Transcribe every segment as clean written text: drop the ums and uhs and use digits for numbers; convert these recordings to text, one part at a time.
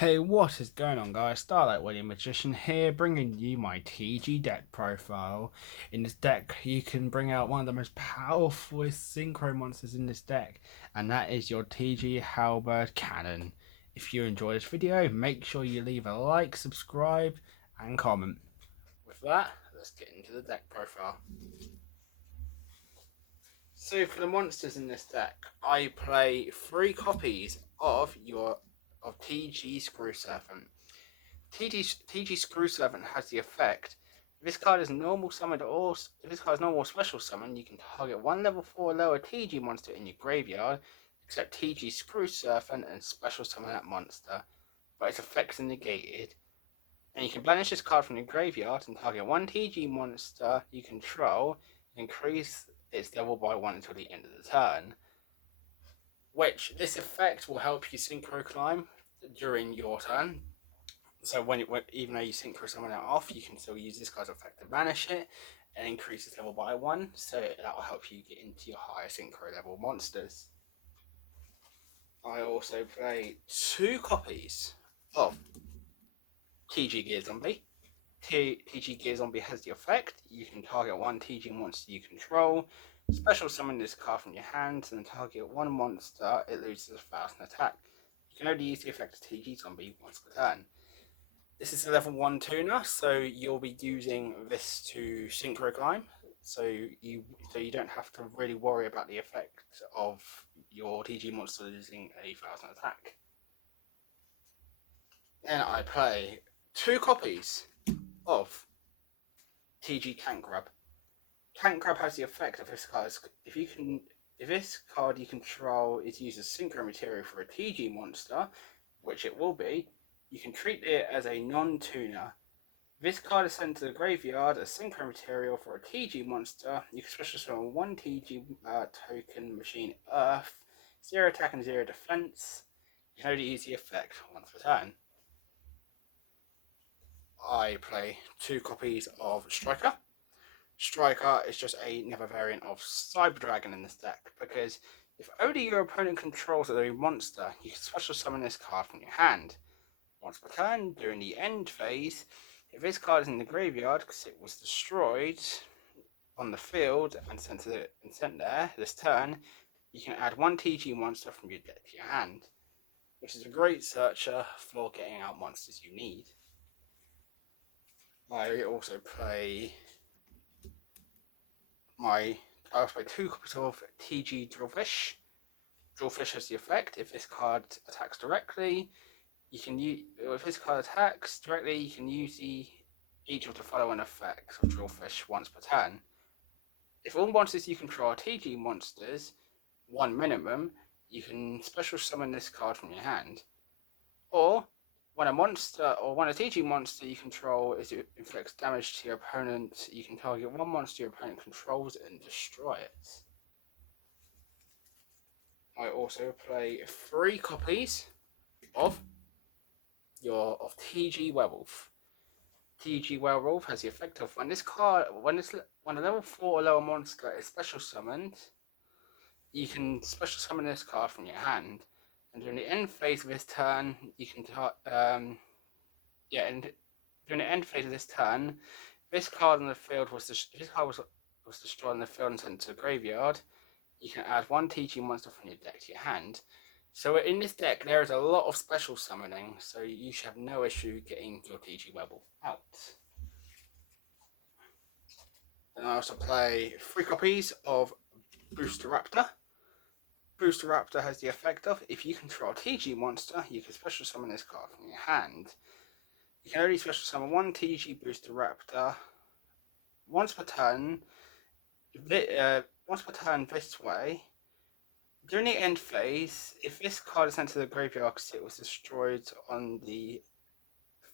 Hey, what is going on, guys? Starlight William Magician here, bringing you my TG deck profile. In this deck, you can bring out one of the most powerful synchro monsters in this deck, and that is your TG Halberd Cannon. If you enjoy this video, make sure you leave a like, subscribe, and comment. With that, let's get into the deck profile. So for the monsters in this deck, I play 3 copies of TG Screw Serpent. TG Screw Servant has the effect. If this card is normal summoned or if this card is normal special summon, you can target one level 4 lower TG monster in your graveyard, except TG Screw Servant, and special summon that monster, but its effects are negated. And you can banish this card from your graveyard and target one TG monster you control, and increase its level by 1 until the end of the turn. Which this effect will help you synchro climb during your turn. So even though you synchro summon it off, you can still use this card's effect to banish it and increase its level by 1. So that will help you get into your higher synchro level monsters. I also play 2 copies of TG Gear Zombie. TG Gear Zombie has the effect: you can target one TG monster you control, special summon this card from your hand, and then target one monster, it loses 1,000 attack. You can only use the effect of TG Zombie once per turn. This is a level 1 tuner, so you'll be using this to synchro climb, so you don't have to really worry about the effect of your TG monster losing 1,000 attack. Then I play 2 copies of TG Tank Grab. Tank Grab has the effect of this card. If this card you control is used as synchro material for a TG monster, which it will be, you can treat it as a non-tuner. This card is sent to the graveyard as synchro material for a TG monster. You can special summon one TG token machine Earth, 0 attack and 0 defense. You can only use the effect once per turn. I play 2 copies of Striker. Striker is just another variant of Cyber Dragon in this deck, because if only your opponent controls a monster, you can special summon this card from your hand. Once per turn, during the end phase, if this card is in the graveyard because it was destroyed on the field and sent there this turn, you can add one TG monster from your deck to your hand, which is a great searcher for getting out monsters you need. I also play 2 copies of TG Drillfish. Drillfish has the effect: if this card attacks directly, if this card attacks directly, you can use each of the following effects of Drillfish once per turn. If all monsters you control are TG monsters, 1 minimum, you can special summon this card from your hand. Or when a TG monster you control inflicts damage to your opponent, you can target one monster your opponent controls and destroy it. I also play 3 copies of TG Werewolf. TG Werewolf has the effect of when a level 4 or lower monster is special summoned, you can special summon this card from your hand, and during the end phase of this turn, you can during the end phase of this turn, this card on the field was destroyed on the field and sent to the graveyard. You can add one TG monster from your deck to your hand. So in this deck, there is a lot of special summoning, so you should have no issue getting your TG Werewolf out. And I also play 3 copies of Booster Raptor. Booster Raptor has the effect of, if you control a TG monster, you can special summon this card from your hand. You can only special summon one TG Booster Raptor once per turn. This way. During the end phase, if this card is sent to the graveyard because it was destroyed on the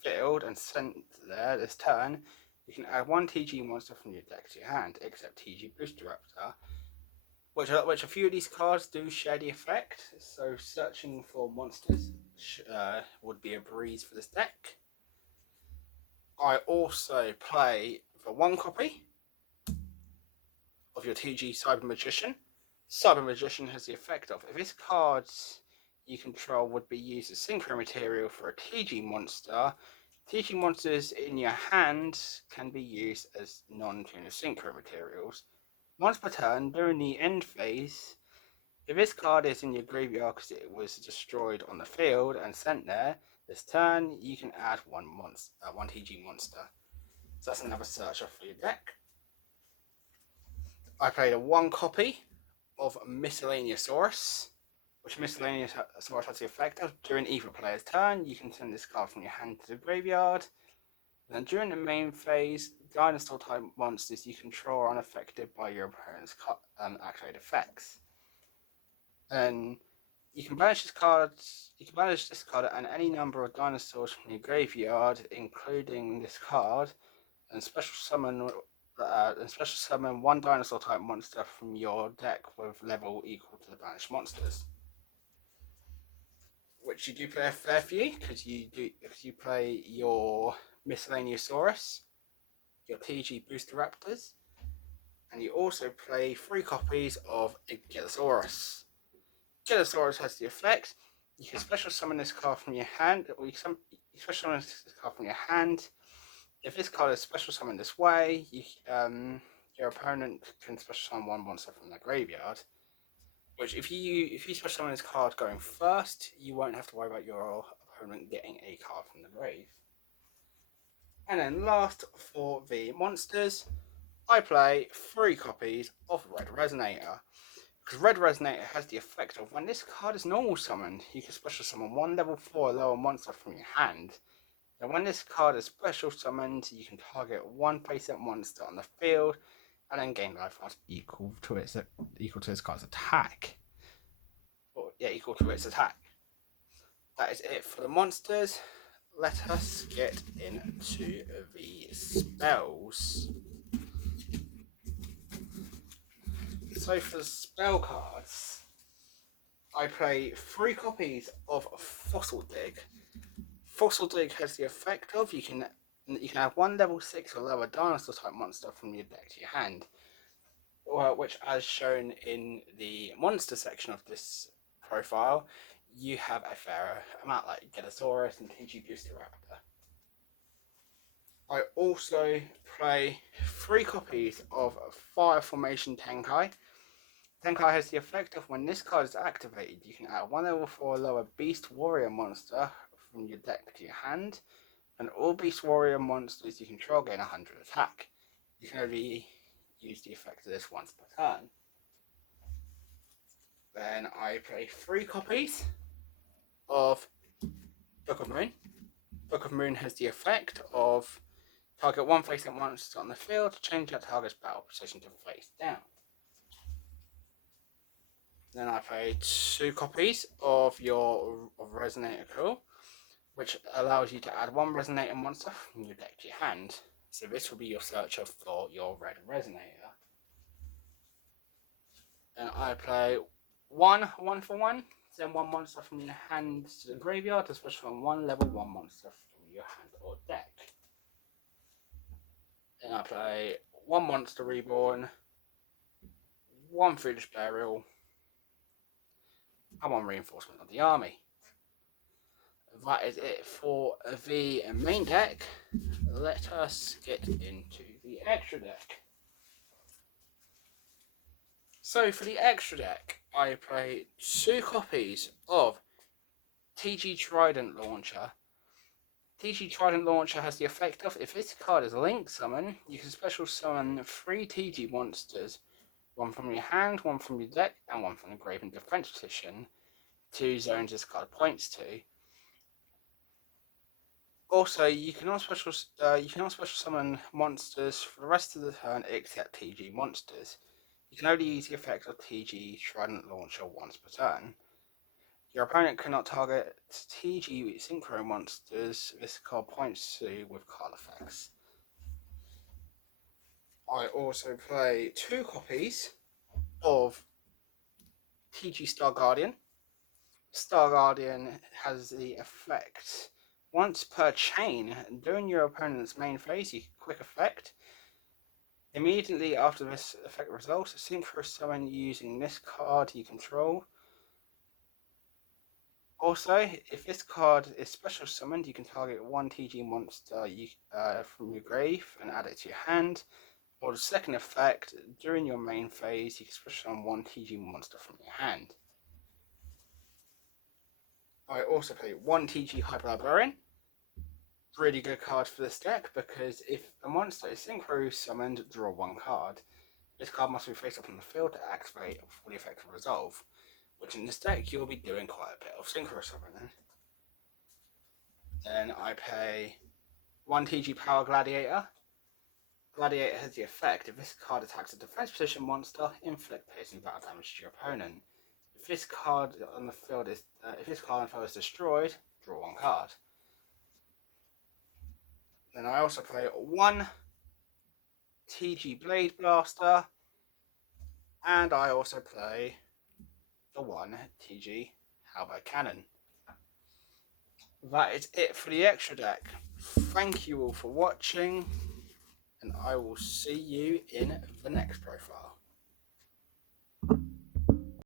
field and sent there this turn, you can add one TG monster from your deck to your hand, except TG Booster Raptor, which a few of these cards do share the effect, so searching for monsters would be a breeze for this deck. I also play for 1 copy of your TG Cyber Magician. Cyber Magician has the effect of, if this card you control would be used as synchro material for a TG monster. TG monsters in your hand can be used as non-tuner synchro materials. Once per turn, during the end phase, if this card is in your graveyard because it was destroyed on the field and sent there, this turn you can add one TG monster. So that's another searcher for your deck. I played a 1 copy of Miscellaneousaurus, which Miscellaneousaurus has the effect of during either player's turn, you can send this card from your hand to the graveyard. Then during the main phase, dinosaur type monsters you control are unaffected by your opponent's activated effects. And you can banish this card. And any number of dinosaurs from your graveyard, including this card, and special summon one dinosaur type monster from your deck with level equal to the banished monsters. Which you do play a fair few because you play your Miscellaneousaurus, your TG Booster Raptors, and you also play 3 copies of Gillosaurus. Gillosaurus has the effect: you can special summon this card from your hand, or you can special summon this card from your hand. If this card is special summoned this way, your opponent can special summon one monster from their graveyard. Which, if you special summon this card going first, you won't have to worry about your opponent getting a card from the grave. And then last, for the monsters, I play 3 copies of Red Resonator. Because Red Resonator has the effect of when this card is normal summoned, you can special summon 1 level 4 lower monster from your hand. And when this card is special summoned, you can target 1 face-up monster on the field, and then gain life points equal to its card's attack. Equal to its attack. That is it for the monsters. Let us get into the spells. So for the spell cards, I play 3 copies of Fossil Dig. Fossil Dig has the effect of you can have 1 level 6 or lower dinosaur type monster from your deck to your hand, which, as shown in the monster section of this profile, you have a fair amount like Gillosaurus and TG Booster Raptor. I also play 3 copies of Fire Formation Tenkai. Tenkai has the effect of when this card is activated, you can add 1 level 4 lower Beast Warrior monster from your deck to your hand, and all Beast Warrior monsters you control gain 100 attack. You can only use the effect of this once per turn. Then I play 3 copies of Book of Moon. Book of Moon has the effect of target 1 face-up monster on the field to change that target's battle position to face down. Then I play 2 copies of Resonator Cool, which allows you to add 1 Resonator monster from your deck to your hand. So this will be your searcher for your Red Resonator. Then I play 1 for 1, send 1 monster from your hand to the graveyard to special summon 1 level 1 monster from your hand or deck. Then I play 1 Monster Reborn, 1 Foolish Burial, and 1 Reinforcement of the Army. That is it for the main deck. Let us get into the extra deck. So for the extra deck, I play 2 copies of TG Trident Launcher. TG Trident Launcher has the effect of, if this card is Link Summon, you can special summon 3 TG monsters, 1 from your hand, 1 from your deck, and 1 from the grave and defense position, 2 zones this card points to. Also, you cannot special summon monsters for the rest of the turn except TG monsters. You can only use the effect of TG Trident Launcher once per turn. Your opponent cannot target TG Synchro monsters this card points to with card effects. I also play 2 copies of TG Star Guardian. Star Guardian has the effect: once per chain, during your opponent's main phase, you quick effect. Immediately after this effect results, synchro summon using this card you control. Also, if this card is special summoned, you can target one TG monster from your grave and add it to your hand. Or the second effect, during your main phase, you can special summon one TG monster from your hand. I also play one TG Hyper Librarian. Really good card for this deck because if a monster is synchro summoned, draw one card. This card must be face up on the field to activate for the effect of Resolve, which in this deck you'll be doing quite a bit of synchro summoning. Then I play one TG Power Gladiator. Gladiator has the effect, if this card attacks a defense position monster, inflict piercing battle damage to your opponent. If this card on the field is destroyed, draw one card. Then I also play one TG Blade Blaster, and I also play the one TG Halberd Cannon. That is it for the extra deck. Thank you all for watching, and I will see you in the next profile.